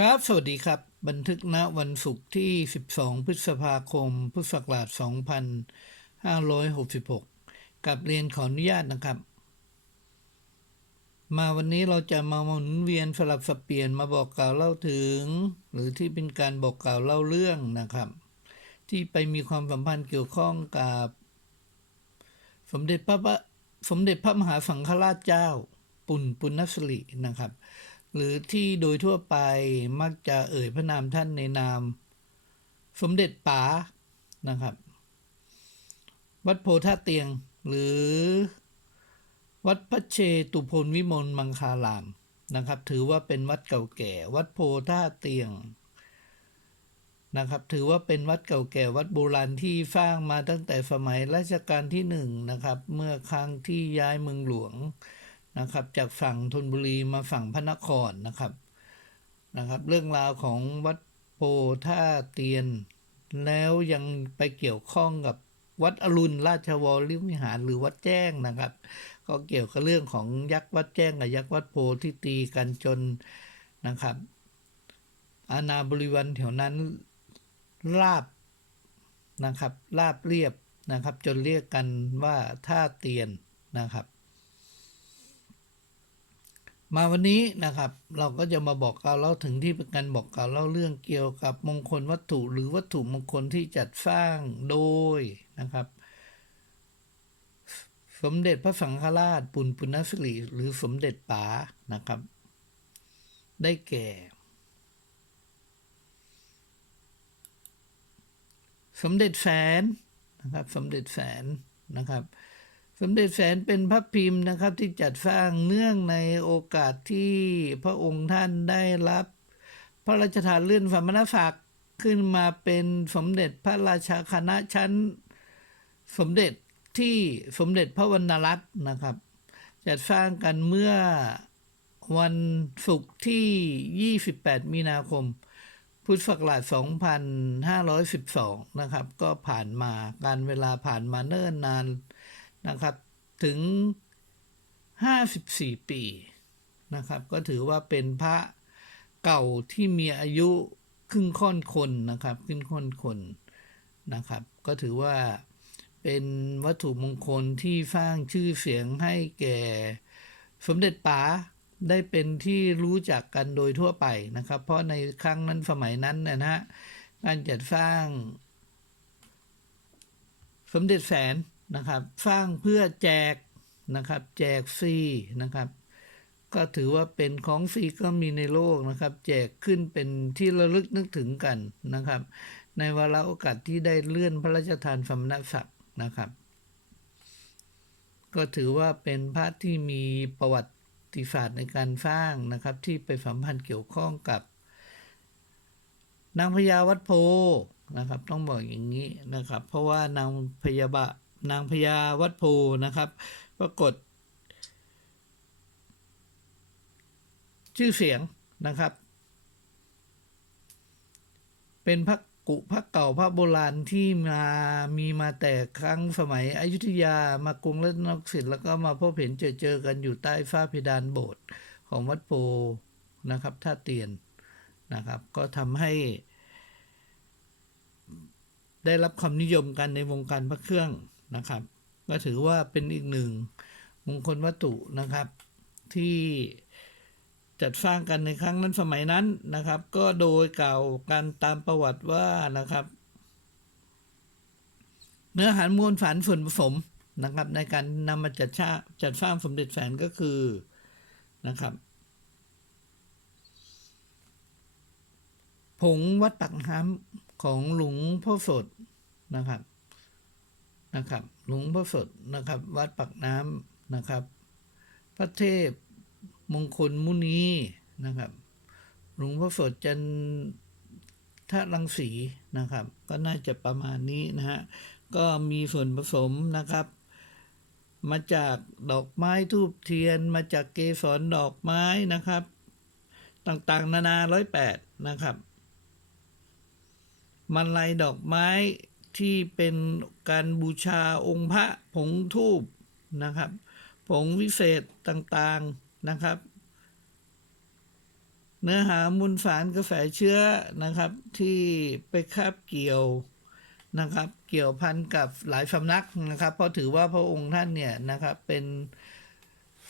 ครับ สวัสดีครับ บันทึกณวันศุกร์ที่ 12 พฤษภาคม พุทธศักราช 2566 กับเรียนขออนุญาตนะครับ มาวันนี้เราจะมาหมุนเวียนสลับสับเปลี่ยนมาบอกกล่าวเล่าถึง หรือที่เป็นการบอกกล่าวเล่าเรื่องนะครับ ที่ไปมีความสัมพันธ์เกี่ยวข้องกับ สมเด็จพระสมเด็จพระมหาสังฆราชเจ้า ปุ่นปุณณสรินะครับ หรือที่โดยทั่วไปมักจะเอ่ยพระนามท่านในนาม สมเด็จป๋านะครับ วัดโพธาเตียงหรือวัดพระเชตุพนวิมลมังคารามนะครับ ถือว่าเป็นวัดเก่าแก่ วัดโพธาเตียงนะครับ ถือว่าเป็นวัดเก่าแก่วัดโบราณที่สร้างมาตั้งแต่สมัยรัชกาลที่หนึ่งนะครับ เมื่อครั้งที่ย้ายเมืองหลวง นะครับ จากฝั่งธนบุรีมาฝั่งพระนครนะครับนะครับ เรื่องราวของวัดโพท่าเตียน แล้วยังไปเกี่ยวข้องกับวัดอรุณราชวรวิหารหรือวัดแจ้งนะครับ ก็เกี่ยวกับเรื่องของยักษ์วัดแจ้งกับยักษ์วัดโพที่ตีกันจนนะครับ อาณาบริวารแถวนั้นราบนะครับราบเรียบนะครับ จนเรียกกันว่าท่าเตียนนะครับ มาวันนี้นะครับ เราก็จะมาบอกกล่าวเล่าถึงที่เป็นการบอกกล่าวเล่าเรื่องเกี่ยวกับมงคลวัตถุหรือวัตถุมงคลที่จัดสร้างโดยนะครับ สมเด็จพระสังฆราชปุณปุณสิริหรือสมเด็จป๋านะครับ ได้แก่ สมเด็จแสนนะครับ สมเด็จแสนนะครับ สมเด็จแสนเป็นพระพิมพ์นะครับที่จัดสร้างเนื่องในโอกาสที่พระองค์ท่านได้รับ พระราชทานเลื่อนสมณศักดิ์ขึ้นมาเป็นสมเด็จพระราชาคณะชั้น สมเด็จที่สมเด็จพระวรรณรัตน์นะครับ จัดสร้างกันเมื่อวันศุกร์ที่ 28 มีนาคม พุทธศักราช 2512 นะครับ ก็ผ่านมาการเวลาผ่านมาเนิ่นนานน นะครับถึง 54 ปีนะครับ ก็ถือว่าเป็นพระเก่าที่มีอายุครึ่งค่อนคนนะครับครึ่งค่อนคนนะครับ ก็ถือว่าเป็นวัตถุมงคลที่สร้างชื่อเสียงให้แก่สมเด็จป๋าได้เป็นที่รู้จักกันโดยทั่วไปนะครับ เพราะในครั้งนั้นสมัยนั้นนะฮะการจัดสร้างสมเด็จแสน นะครับ สร้างเพื่อแจกนะครับ แจกฟรีนะครับ ก็ถือว่าเป็นของฟรีก็มีในโลกนะครับ แจกขึ้นเป็นที่ระลึกนึกถึงกันนะครับ ในวาระโอกาสที่ได้เลื่อนพระราชทานสมณศักดิ์นะครับ ก็ถือว่าเป็นพระที่มีประวัติศาสตร์ในการสร้างนะครับ ที่ไปสัมพันธ์เกี่ยวข้องกับ นางพญาวัดโพนะครับ ต้องบอกอย่างนี้นะครับ เพราะว่านางพญาบะ นางพญาวัดโพนะครับ ปรากฏ ชื่อเสียงนะครับ เป็นพระกุพระเก่าพระโบราณที่มามีมาแต่ครั้งสมัยอยุธยามากรุงรัตนโกสินทร์แล้วก็มาพบเห็นเจอเจอกันอยู่ใต้ฝ้าเพดานโบสถ์ของวัดโพนะครับท่าเตียนนะครับ ก็ทำให้ได้รับความนิยมกันในวงการพระเครื่อง นะครับ ก็ถือว่าเป็นอีกหนึ่งมงคลวัตถุนะครับ ที่จัดสร้างกันในครั้งนั้นสมัยนั้นนะครับ ก็โดยเก่ากันตามประวัติว่านะครับ เนื้อหามวลสารส่วนผสมนะครับ ในการนำมาจัดชาจัดสร้างสมเด็จแสนก็คือนะครับ ผงวัดปักน้ำของหลวงพ่อสดนะครับ นะครับหลวงพ่อสดนะครับ วัดปักน้ำนะครับ พระเทพมงคลมุนีนะครับ หลวงพ่อสดจันทรังสีนะครับ ก็น่าจะประมาณนี้นะฮะก็มีส่วนผสมนะครับ มาจากดอกไม้ทูบเทียน มาจากเกสรดอกไม้นะครับ ต่างๆ นานาร้อยแปดนะครับมันลายดอกไม้ ที่เป็นการบูชาองค์พระผงทูบนะครับ ผงวิเศษต่างๆนะครับ เนื้อหามูลสารกระแสเชื้อนะครับ ที่ไปคาบเกี่ยวนะครับ เกี่ยวพันกับหลายสำนักนะครับ เพราะถือว่าพระองค์ท่านเนี่ยนะครับเป็น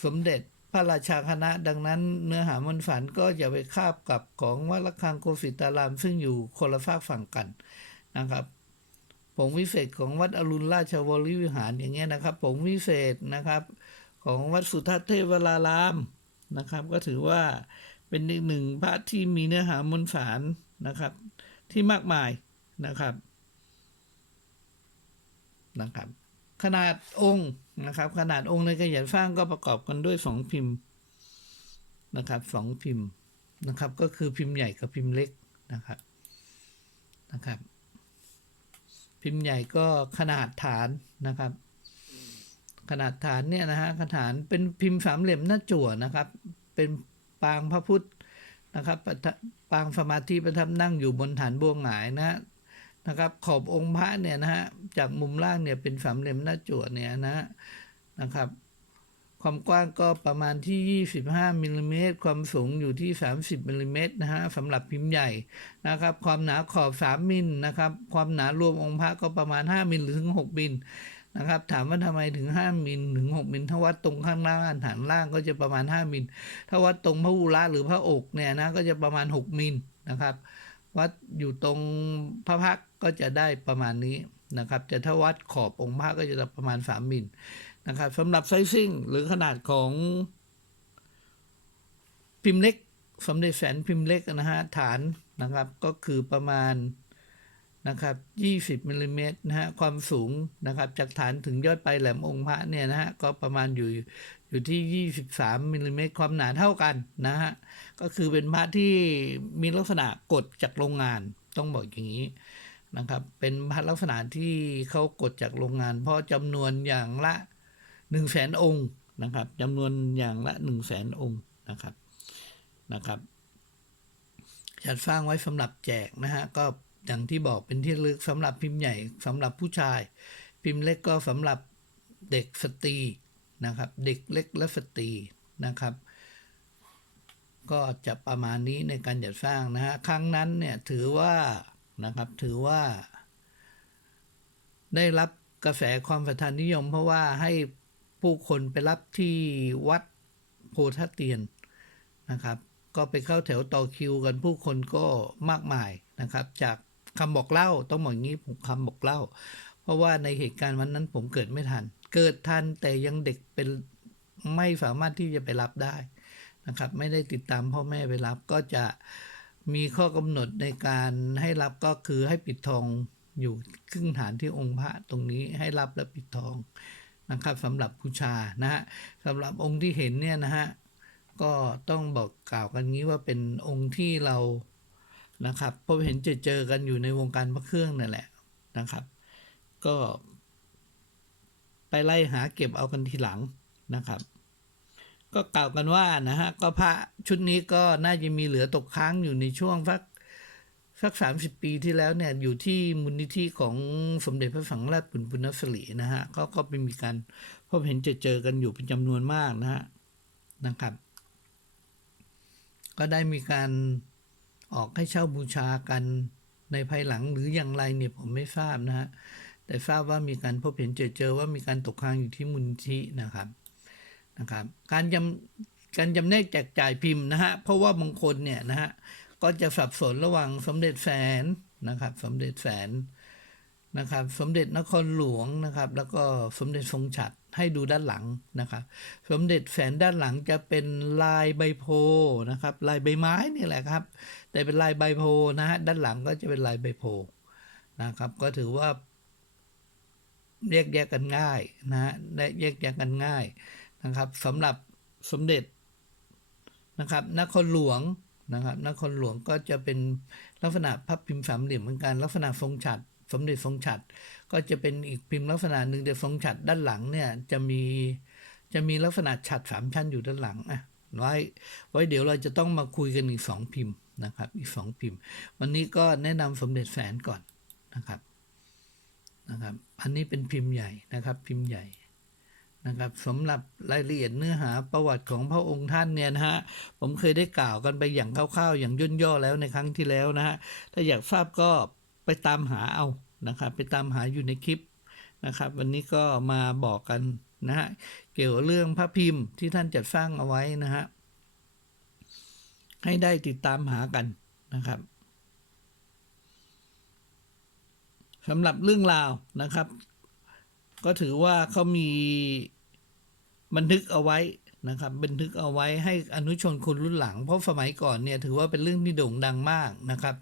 สมเด็จพระราชาคณะดังนั้นเนื้อหามวลสารก็อย่าไปคาบกับของวัดระฆังโกสิตาราม ซึ่งอยู่คนละฝากฝั่งกันนะครับ ผงวิเศษของวัดอรุณราชวรวิหารอย่างเงี้ยนะครับ ผงวิเศษนะครับ ของวัดสุทัศน์เทวรารามนะครับ ก็ถือว่าเป็นอีกหนึ่งพระที่มีเนื้อหามวลสารนะครับ ที่มากมายนะครับนะครับ ขนาดองค์นะครับ ขนาดองค์ในกระยันสร้างก็ประกอบกันด้วยสองพิมพ์นะครับสองพิมพ์นะครับ ก็คือพิมพ์ใหญ่กับพิมพ์เล็กนะครับนะครับ พิมพ์ใหญ่ก็ขนาดฐานนะครับ ขนาดฐานเนี่ยนะฮะขนาดฐานเป็นพิมพ์สามเหลี่ยมหน้าจั่วนะครับ เป็นปางพระพุทธนะครับปางสมาธิประทับนั่งอยู่บนฐานบัวหงายนะนะครับ ขอบองค์พระเนี่ยนะฮะจากมุมล่างเนี่ยเป็นสามเหลี่ยมหน้าจั่วเนี่ยนะนะครับ ความกว้างก็ประมาณที่ 25มิลลิเมตรความสูงอยู่ที่ 30มิลลิเมตรนะฮะสำหรับพิมพ์ใหญ่นะครับ ความหนาขอบ 3 มิลนะครับ ความหนารวมองค์พระก็ประมาณ 5 มิลหรือถึง 6 มิลนะครับ ถามว่าทำไมถึง 5มิลถึง 6 มิลถ้าวัดตรงข้างล่างฐานล่างก็จะประมาณ 5 มิลถ้าวัดตรงพระอุระหรือพระอกเนี่ยนะก็จะประมาณ 6 มิลนะครับ วัดอยู่ตรงพระพักก็จะได้ประมาณนี้นะครับแต่ถ้าวัดขอบองค์พระก็จะประมาณ 3 มิล นะครับสำหรับไซซิ่งหรือขนาดของพิมพ์เล็กสมเด็จแสนพิมพ์เล็กนะฮะฐานนะครับก็คือประมาณนะครับ20มิลลิเมตรนะฮะความสูงนะครับจากฐานถึงยอดปลายแหลมองค์พระเนี่ยนะฮะก็ประมาณอยู่อยู่ที่ 23มิลลิเมตรความหนาเท่ากันนะฮะก็คือเป็นพระที่มีลักษณะกดจากโรงงานต้องบอกอย่างนี้นะครับเป็นพระลักษณะที่เขากดจากโรงงาน เพราะจำนวนอย่างละ 1 0 0 0 0แสนองค์นะครับจำนวนอย่างละ 1 0 0 0 0แสนองค์นะครับนะครับจัดสร้างไว้สำหรับแจกนะฮะก็อย่างที่บอกเป็นที่ลึกสำหรับพิมพ์ใหญ่สำหรับผู้ชาย พิมพ์เล็กก็สำหรับเด็กสตรีนะครับ เด็กเล็กและสตรีนะครับ ก็จะประมาณนี้ในการจัดสร้างนะฮะครั้งนั้นเนี่ยถือว่านะครับถือว่า ได้รับกระแสความศรัทธานิยมเพราะว่าให้ ผู้คนไปรับที่วัดโพธเตียนนะครับ ก็ไปเข้าแถวต่อคิวกันผู้คนก็มากมายนะครับ จากคำบอกเล่าต้องบอกงี้ผมคำบอกเล่า เพราะว่าในเหตุการณ์วันนั้นผมเกิดไม่ทัน เกิดทันแต่ยังเด็กเป็นไม่สามารถที่จะไปรับได้นะครับ ไม่ได้ติดตามพ่อแม่ไปรับก็จะมีข้อกำหนดในการให้รับก็คือให้ปิดทองอยู่ครึ่งฐานที่องค์พระตรงนี้ให้รับและปิดทอง นะครับสำหรับบูชานะฮะสำหรับองค์ที่เห็นเนี่ยนะฮะก็ต้องบอกกล่าวกันงี้ว่าเป็นองค์ที่เรานะครับพบเห็นเจอเจอกันอยู่ในวงการพระเครื่องนั่นแหละนะครับ ก็ ไปไล่หาเก็บเอากันทีหลังนะครับ ก็กล่าวกันว่านะฮะก็พระชุดนี้ก็น่าจะมีเหลือตกค้างอยู่ในช่วงสัก สักสามสิบปีที่แล้วเนี่ยอยู่ที่มูลนิธิของสมเด็จพระสังฆราชปุณปุณณสลีนะฮะก็ก็เป็นมีการพบเห็นเจอเจอกันอยู่เป็นจำนวนมากนะฮะนะครับ ก็ได้มีการออกให้เช่าบูชากันในภายหลังหรืออย่างไรเนี่ยผมไม่ทราบนะฮะแต่ทราบว่ามีการพบเห็นเจอเจอว่ามีการตกค้างอยู่ที่มูลนิธินะครับนะครับ การจำการจำแนกแจกจ่ายพิมพ์นะฮะเพราะว่าบางคนเนี่ยนะฮะ ก็จะสับสนระหว่างสมเด็จแสนนะครับ สมเด็จแสนนะครับ สมเด็จนครหลวงนะครับ แล้วก็สมเด็จทรงฉัตรให้ดูด้านหลังนะครับ สมเด็จแสนด้านหลังจะเป็นลายใบโพนะครับ ลายใบไม้นี่แหละครับ แต่เป็นลายใบโพนะฮะด้านหลังก็จะเป็นลายใบโพนะครับ ก็ถือว่าแยกแยกกันง่ายนะฮะได้แยกแยกกันง่ายนะครับสำหรับสมเด็จนะครับนครหลวง นะครับนครหลวงก็จะเป็นลักษณะพับพิมพ์สามเหลี่ยมเหมือนกันลักษณะทรงฉัตรสมเด็จทรงฉัตรก็จะเป็นอีกพิมพ์ลักษณะหนึ่งแต่ทรงฉัตรด้านหลังเนี่ยจะมีจะมีลักษณะฉัตรสามชั้นอยู่ด้านหลังอะไว้ไว้เดี๋ยวเราจะต้องมาคุยกันอีกสองพิมพ์นะครับ อีกสองพิมพ์ วันนี้ก็แนะนำสมเด็จแสนก่อนนะครับนะครับ อันนี้เป็นพิมพ์ใหญ่นะครับ พิมพ์ใหญ่ นะครับสำหรับรายละเอียดเนื้อหาประวัติของพระองค์ท่านเนี่ยนะฮะผมเคยได้กล่าวกันไปอย่างคร่าวๆ อย่างย่นย่อแล้วในครั้งที่แล้วนะฮะถ้าอยากทราบก็ไปตามหาเอานะครับไปตามหาอยู่ในคลิปนะครับ วันนี้ก็มาบอกกันนะฮะเกี่ยวกับเรื่องพระพิมพ์ที่ท่านจัดสร้างเอาไว้นะฮะให้ได้ติดตามหากันนะครับสำหรับเรื่องราวนะครับ ก็ถือว่าเขามี บันทึกเอาไว้นะครับบันทึกเอาไว้ให้อนุชนคนรุ่นหลัง เพราะสมัยก่อนเนี่ยถือว่าเป็นเรื่องที่โด่งดังมากนะครับ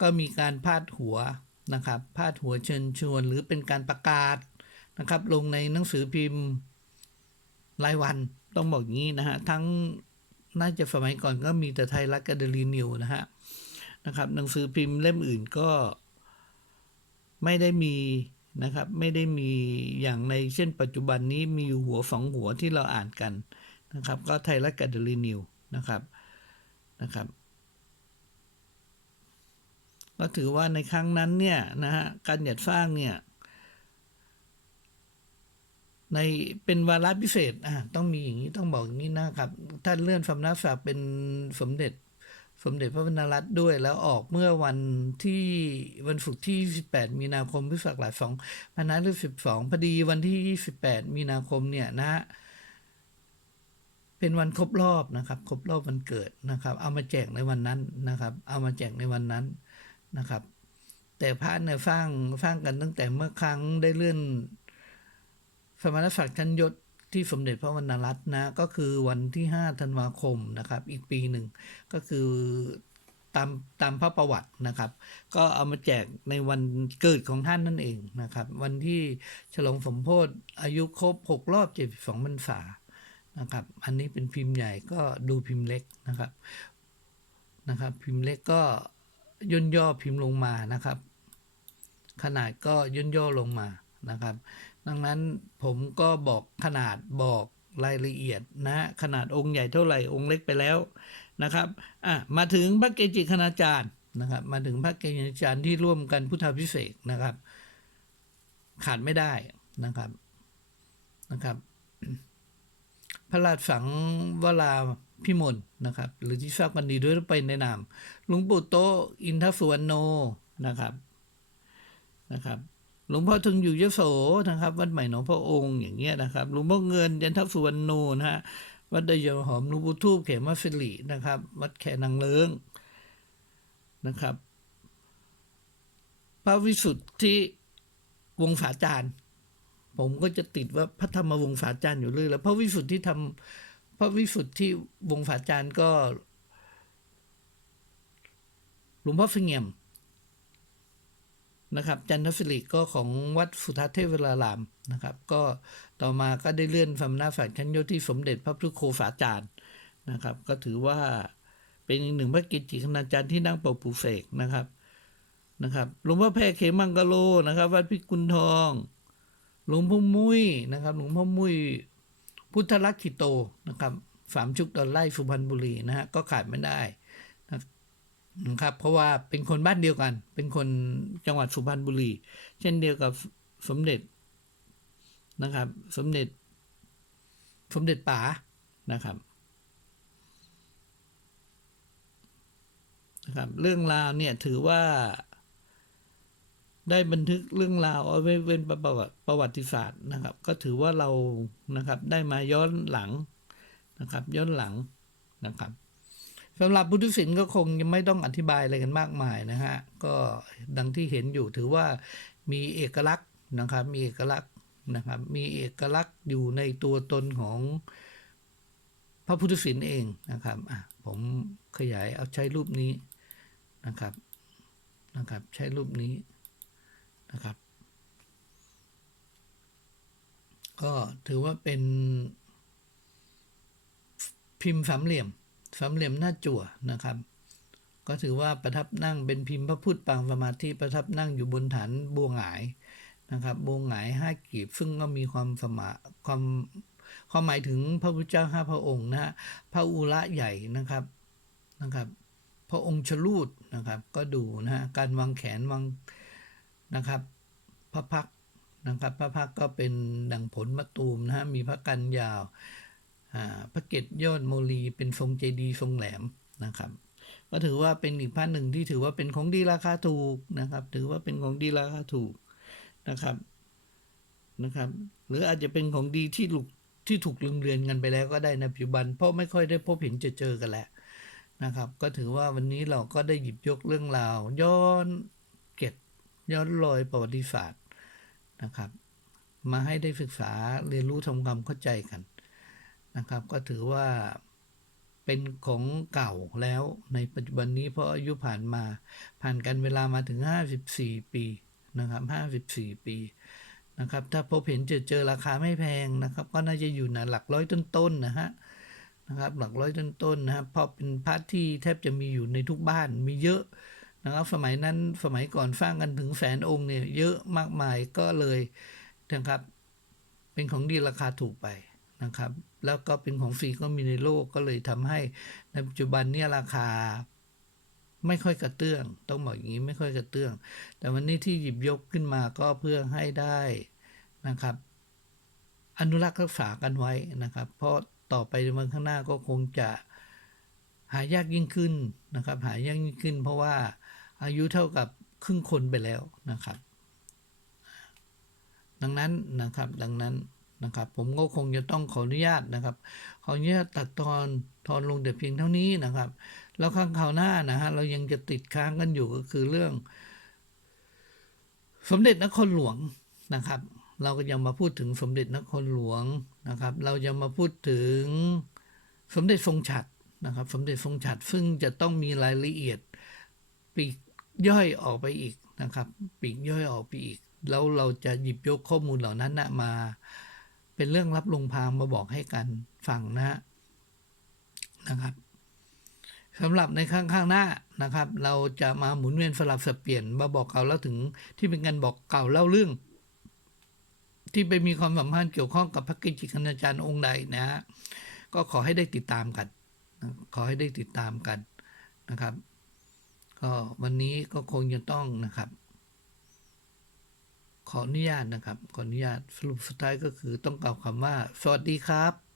ก็มีการพาดหัวนะครับพาดหัวเชิญชวน หรือเป็นการประกาศนะครับ ลงในหนังสือพิมพ์รายวันต้องบอกอย่างนี้นะฮะทั้งน่าจะสมัยก่อนก็มีแต่ไทยรัฐกับเดลีนิวนะฮะนะครับหนังสือพิมพ์เล่มอื่นก็ไม่ได้มี นะครับ ไม่ได้มีอย่างในเช่นปัจจุบันนี้มีอยู่หัวสองหัวที่เราอ่านกันนะครับ ก็ไทยรัฐกับเดลีนิวนะครับนะครับ ก็ถือว่าในครั้งนั้นเนี่ยนะฮะการจัดสร้างเนี่ยในเป็นวาระพิเศษอะต้องมีอย่างนี้ต้องบอกอย่างนี้นะครับ ท่านเลื่อนสำนักศักดิ์เป็นสมเด็จ สมเด็จพระบรรณรัตน์ด้วย แล้วออกเมื่อวันที่วันศุกร์ที่28มีนาคมพุทธศักราช2512พอดีวันที่ 28 มีนาคมเนี่ยนะฮะเป็นวันครบรอบนะครับครบรอบวันเกิดนะครับ เอามาแจกในวันนั้นนะครับ เอามาแจกในวันนั้นนะครับ แต่พระเนี่ยสร้างสร้างกันตั้งแต่เมื่อครั้งได้เลื่อนสมณศักดิ์ชั้นยศ ที่สมเด็จพระวรรณรัตน์นะก็คือวันที่ 5 ธันวาคมนะครับ อีกปีหนึ่งก็คือตามตามพระประวัตินะครับ ก็เอามาแจกในวันเกิดของท่านนั่นเองนะครับ วันที่ฉลองสมโพธิอายุครบ 6 รอบ 72พรรษานะครับ อันนี้เป็นพิมพ์ใหญ่ก็ดูพิมพ์เล็กนะครับนะครับ พิมพ์เล็กก็ย่นย่อพิมพ์ลงมานะครับ ขนาดก็ย่นย่อลงมานะครับ ดังนั้นผมก็บอกขนาดบอกรายละเอียดนะ ขนาดองค์ใหญ่เท่าไหร่องค์เล็กไปแล้วนะครับอะมาถึงพระเกจิคณาจารย์นะครับ มาถึงพระเกจิคณาจารย์ที่ร่วมกันพุทธพิเศษนะครับ ขาดไม่ได้นะครับนะครับ พระราชสังวราพิมลนะครับ หรือที่ทราบกันดีด้วยไปในนามหลวงปู่โตอินทสุวรรณโนนะครับนะครับ หลวงพ่อทึงอยู่ยโสนะครับ วัดใหม่หนองพระองค์อย่างเงี้ยนะครับหลวงพ่อเงินยันทสุวรรณโนนะฮะวัดไดยหอมหลวงปู่ทูบเขมสิรินะครับ วัดแขนางเลิงนะครับ พระวิสุทธิวงศาจารย์ผมก็จะติดว่าพระธรรมวงศาจารย์อยู่เรื่อยแล้วพระวิสุทธิทำพระวิสุทธิวงศาจารย์ก็หลวงพ่อเสงี่ยม นะครับจันทศิริก็ของวัดสุทัศเทวรารามนะครับ ก็ต่อมาก็ได้เลื่อนสำนักฝ่ายชั้นยศที่สมเด็จพระพุทธโฆษาจารย์นะครับ ก็ถือว่าเป็นอีกหนึ่งพระกิจจิคณาจารย์ที่นั่งเป่าปูเสกนะครับนะครับหลวงพ่อแพรเขมังกะโลนะครับ วัดพิกุลทองหลวงพ่อมุ้ยนะครับ หลวงพ่อมุ้ยพุทธลักขิโตนะครับสามชุกดอนไล่สุพรรณบุรีนะฮะก็ขาดไม่ได้ นะครับเพราะว่าเป็นคนบ้านเดียวกัน เป็นคนจังหวัดสุพรรณบุรี เช่นเดียวกับสมเด็จนะครับ สมเด็จ สมเด็จป๋านะครับนะครับเรื่องราวเนี่ยถือว่าได้บันทึกเรื่องราวเอาไว้เป็นประวัติประวัติศาสตร์นะครับ ก็ถือว่าเรานะครับได้มาย้อนหลังนะครับ ย้อนหลังนะครับ สำหรับพุทธศิลป์ก็คงยังไม่ต้องอธิบายอะไรกันมากมายนะฮะ ก็ดังที่เห็นอยู่ถือว่ามีเอกลักษณ์นะครับ มีเอกลักษณ์นะครับ มีเอกลักษณ์อยู่ในตัวตนของพระพุทธศิลป์เองนะครับอะผมขยายเอาใช้รูปนี้นะครับนะครับ ใช้รูปนี้นะครับ ก็ถือว่าเป็นพิมพ์สามเหลี่ยม สามเหลี่ยมหน้าจั่วนะครับ ก็ถือว่าประทับนั่งเป็นพิมพ์พระพุทธปางสมาธิประทับนั่งอยู่บนฐานบัวหายนะครับบัวหายห้ากีบซึ่งก็มีความสมาความความหมายถึงพระพุทธเจ้าห้าพระองค์นะฮะพระอุระใหญ่นะครับนะครับ พระองค์ชลูดนะครับ ก็ดูนะฮะการวางแขนวางนะครับ พระพักนะครับ พระพักก็เป็นดังผลมะตูมนะฮะมีพระกันยาว พระเกตยอดโมลีเป็นทรงเจดีทรงแหลมนะครับ ก็ถือว่าเป็นอีกพระหนึ่งที่ถือว่าเป็นของดีราคาถูกนะครับ ถือว่าเป็นของดีราคาถูกนะครับนะครับ หรืออาจจะเป็นของดีที่ถูกที่ถูกลืมเลือนกันไปแล้วก็ได้ในปัจจุบัน เพราะไม่ค่อยได้พบเห็นเจอเจอกันแหล้วนะครับ ก็ถือว่าวันนี้เราก็ได้หยิบยกเรื่องราว ย้อนเก็บย้อนรอยประวัติศาสตร์นะครับ มาให้ได้ศึกษาเรียนรู้ทำความเข้าใจกัน นะครับ ก็ถือว่าเป็นของเก่าแล้วในปัจจุบันนี้เพราะอายุผ่านมาผ่านกันเวลามาถึง 54 ปีนะครับ54 ปีนะครับ ถ้าพบเห็นเจอเจอราคาไม่แพงนะครับ ก็น่าจะอยู่ในะหลักร้อยต้นๆนะฮะนะครับ หลักร้อยต้นๆนะครับเพราะเป็นพระที่แทบจะมีอยู่ในทุกบ้านมีเยอะนะครับ สมัยนั้นสมัยก่อนสร้างกันถึงแสนองค์เนี่ยเยอะมากมายก็เลยนะครับ เป็นของดีราคาถูกไป นะครับ แล้วก็เป็นของฟรีก็มีในโลกก็เลยทำให้ในปัจจุบันเนี่ยราคาไม่ค่อยกระเตื้อง ต้องบอกอย่างนี้ไม่ค่อยกระเตื้อง แต่วันนี้ที่หยิบยกขึ้นมาก็เพื่อให้ได้นะครับ อนุรักษ์รักษากันไว้นะครับ เพราะต่อไปในวันข้างหน้าก็คงจะหายากยิ่งขึ้นนะครับ หายากยิ่งขึ้น เพราะว่าอายุเท่ากับครึ่งคนไปแล้วนะครับ ดังนั้นนะครับ ดังนั้น นะครับผมก็คงจะต้องขออนุญาตนะครับ ขออนุญาตตัดตอนทอนลงแต่เพียงเท่านี้นะครับ แล้วข้างข่าวหน้านะฮะเรายังจะติดค้างกันอยู่ก็คือเรื่อง สมเด็จนครหลวงนะครับ เราก็ยังมาพูดถึงสมเด็จนครหลวงนะครับ เราจะมาพูดถึงสมเด็จทรงฉัตรนะครับ สมเด็จทรงฉัตรซึ่งจะต้องมีรายละเอียดปีกย่อยออกไปอีกนะครับ ปีกย่อยออกไปอีก แล้วเราจะหยิบยกข้อมูลเหล่านั้นนะมา เป็นเรื่องรับลงพางมาบอกให้กันฟังนะนะครับสำหรับในข้างข้างหน้านะครับ เราจะมาหมุนเวียนสลับสับเปลี่ยนมาบอกเก่าแล้วถึงที่เป็นการบอกเก่าเล่าเรื่อง ที่ไปมีความสัมพันธ์เกี่ยวข้องกับพระกิจคณาจารย์องค์ใดนะฮะก็ขอให้ได้ติดตามกัน ขอให้ได้ติดตามกันนะครับ ก็วันนี้ก็คงจะต้องนะครับ ขออนุญาตนะครับ ขออนุญาตสรุปสุดท้ายก็คือต้องกล่าวคำว่า สวัสดีครับ